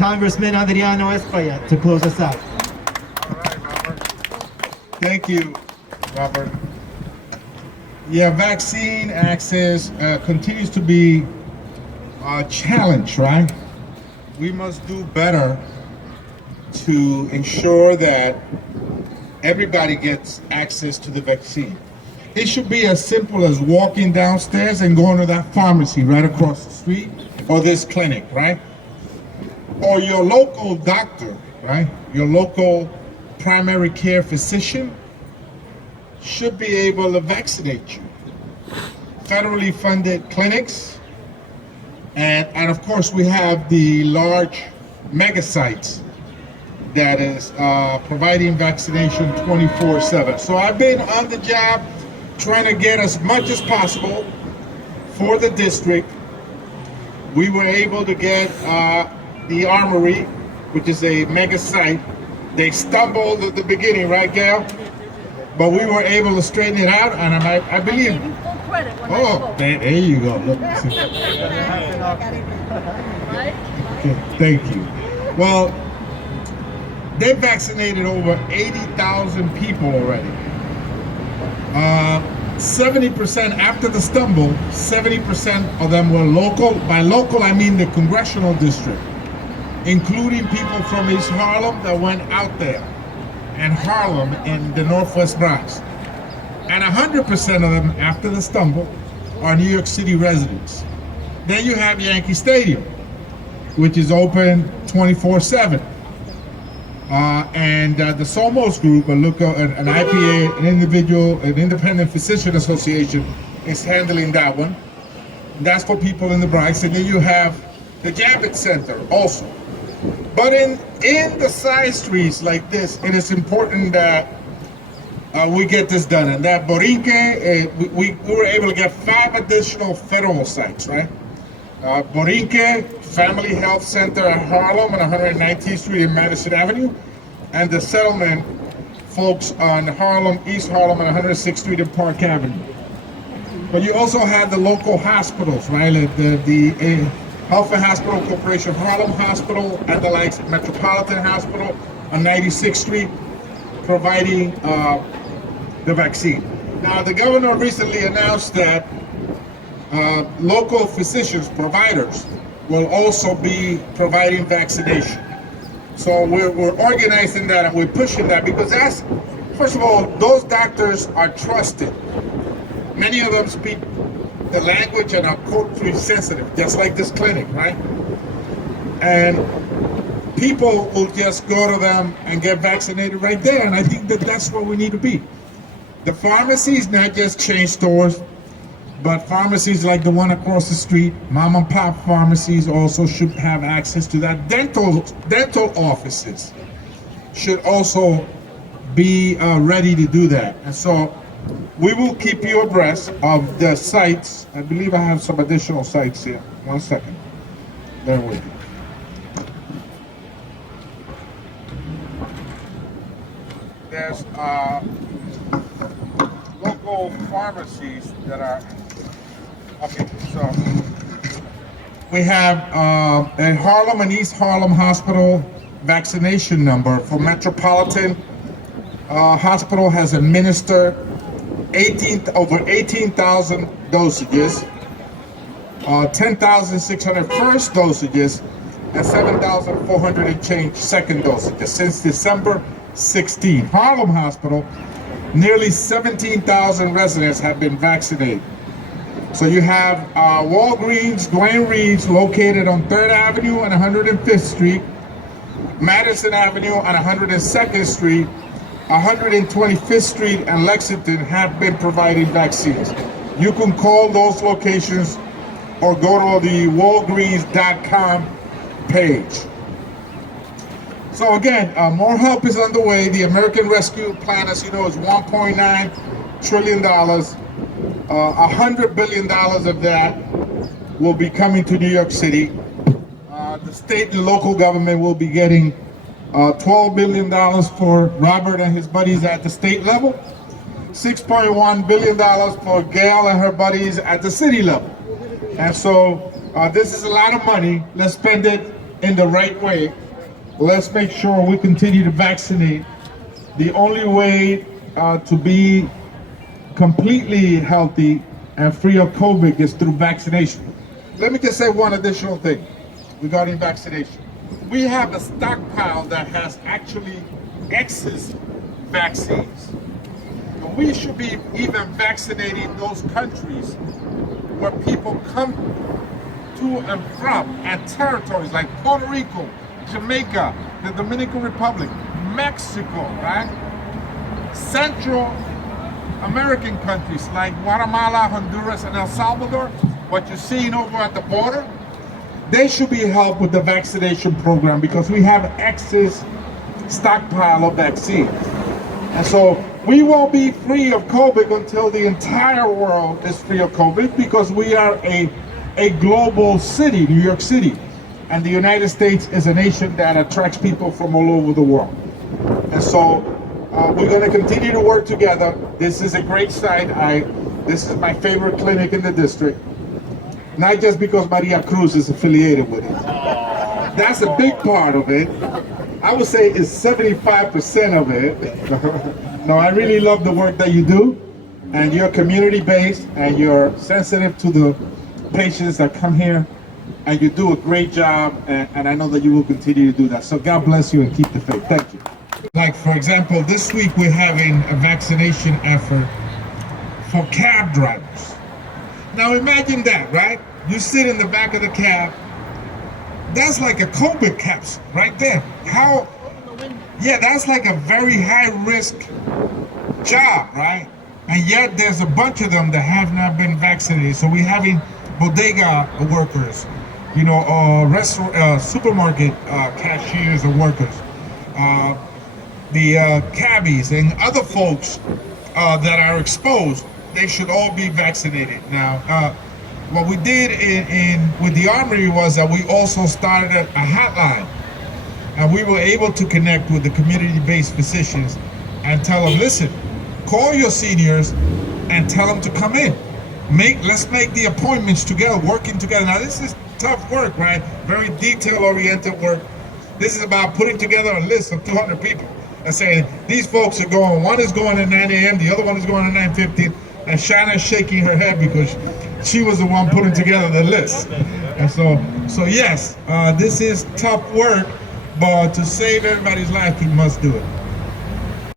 Congressman Adriano Espaillat to close us out. All right, Robert. Thank you, Robert. Yeah, vaccine access continues to be a challenge, right? We must do better to ensure that everybody gets access to the vaccine. It should be as simple as walking downstairs and going to that pharmacy right across the street, or this clinic, right? Or your local doctor, right? Your local primary care physician should be able to vaccinate you. Federally funded clinics, and of course we have the large mega sites that is providing vaccination 24/7. So I've been on the job trying to get as much as possible for the district. We were able to get the Armory, which is a mega site. They stumbled at the beginning, right, Gail? But we were able to straighten it out, and I believe. I gave you full credit when I Oh, spoke. there you go. Look. Right? Okay, thank you. Well, they vaccinated over 80,000 people already. 70% after the stumble, 70% of them were local. By local, I mean the congressional district, including people from East Harlem that went out there, and Harlem in the Northwest Bronx. And 100% of them after the stumble are New York City residents. Then you have Yankee Stadium, which is open 24/7. And the Somos Group, an IPA, an independent physician association, is handling that one. That's for people in the Bronx. And then you have the Javits Center also. But in the side streets like this, it is important that we get this done. And that Borinque, we were able to get 5 additional federal sites, right? Borinque Family Health Center at Harlem on 119th Street and Madison Avenue, and the settlement folks on Harlem, East Harlem on 106th Street and Park Avenue. But you also have the local hospitals, right? The Health and Hospital Corporation of Harlem Hospital and the likes, Metropolitan Hospital on 96th Street, providing the vaccine. Now, the governor recently announced that local physicians, providers, will also be providing vaccination. So we're organizing that and we're pushing that because that's, first of all, those doctors are trusted. Many of them speak the language and are culturally sensitive, just like this clinic, right? And people will just go to them and get vaccinated right there. And I think that that's where we need to be. The pharmacies, not just chain stores, but pharmacies like the one across the street, mom and pop pharmacies also should have access to that. Dental offices should also be ready to do that. And so we will keep you abreast of the sites. I believe I have some additional sites here. 1 second. Bear with me. There's local pharmacies that are, okay, so we have a Harlem and East Harlem Hospital vaccination number for Metropolitan Hospital has administered over 18,000 dosages, 10,600 first dosages, and 7,400 and change second dosages since December 16. Harlem Hospital, nearly 17,000 residents have been vaccinated. So you have Walgreens, Duane Reade's located on 3rd Avenue and 105th Street, Madison Avenue and 102nd Street, 125th Street and Lexington have been providing vaccines. You can call those locations or go to the Walgreens.com page. So again, more help is underway. The American Rescue Plan, as you know, is $1.9 trillion. $100 billion of that will be coming to New York City. The state and local government will be getting $12 billion for Robert and his buddies at the state level, $6.1 billion for Gail and her buddies at the city level. And so this is a lot of money. Let's spend it in the right way. Let's make sure we continue to vaccinate. The only way to be completely healthy and free of COVID is through vaccination. Let me just say one additional thing regarding vaccination. We have a stockpile that has actually excess vaccines. And we should be even vaccinating those countries where people come to and from, and territories like Puerto Rico, Jamaica, the Dominican Republic, Mexico, right? Central American countries like Guatemala, Honduras, and El Salvador, what you're seeing over at the border, they should be helped with the vaccination program because we have excess stockpile of vaccines. And so we won't be free of COVID until the entire world is free of COVID, because we are a global city, New York City. And the United States is a nation that attracts people from all over the world. And so we're going to continue to work together. This is a great site. This is my favorite clinic in the district. Not just because Maria Cruz is affiliated with it. That's a big part of it. I would say it's 75% of it. No, I really love the work that you do, and you're community-based, and you're sensitive to the patients that come here, and you do a great job, and I know that you will continue to do that. So God bless you and keep the faith. Thank you. Like, for example, this week we're having a vaccination effort for cab drivers. Now imagine that, right? You sit in the back of the cab. That's like a COVID capsule right there. How? Yeah, that's like a very high risk job, right? And yet there's a bunch of them that have not been vaccinated. So we're having bodega workers, you know, restaurant, supermarket cashiers or workers, the cabbies and other folks that are exposed. They should all be vaccinated. Now, what we did with the Armory was that we also started a hotline, and we were able to connect with the community-based physicians and tell them, listen, call your seniors and tell them to come in. Let's make the appointments together, working together. Now, this is tough work, right? Very detail-oriented work. This is about putting together a list of 200 people and saying, these folks are going, one is going at 9 a.m., the other one is going at 9:15, and Shana's shaking her head because she was the one putting together the list. And so yes, this is tough work, but to save everybody's life, we must do it.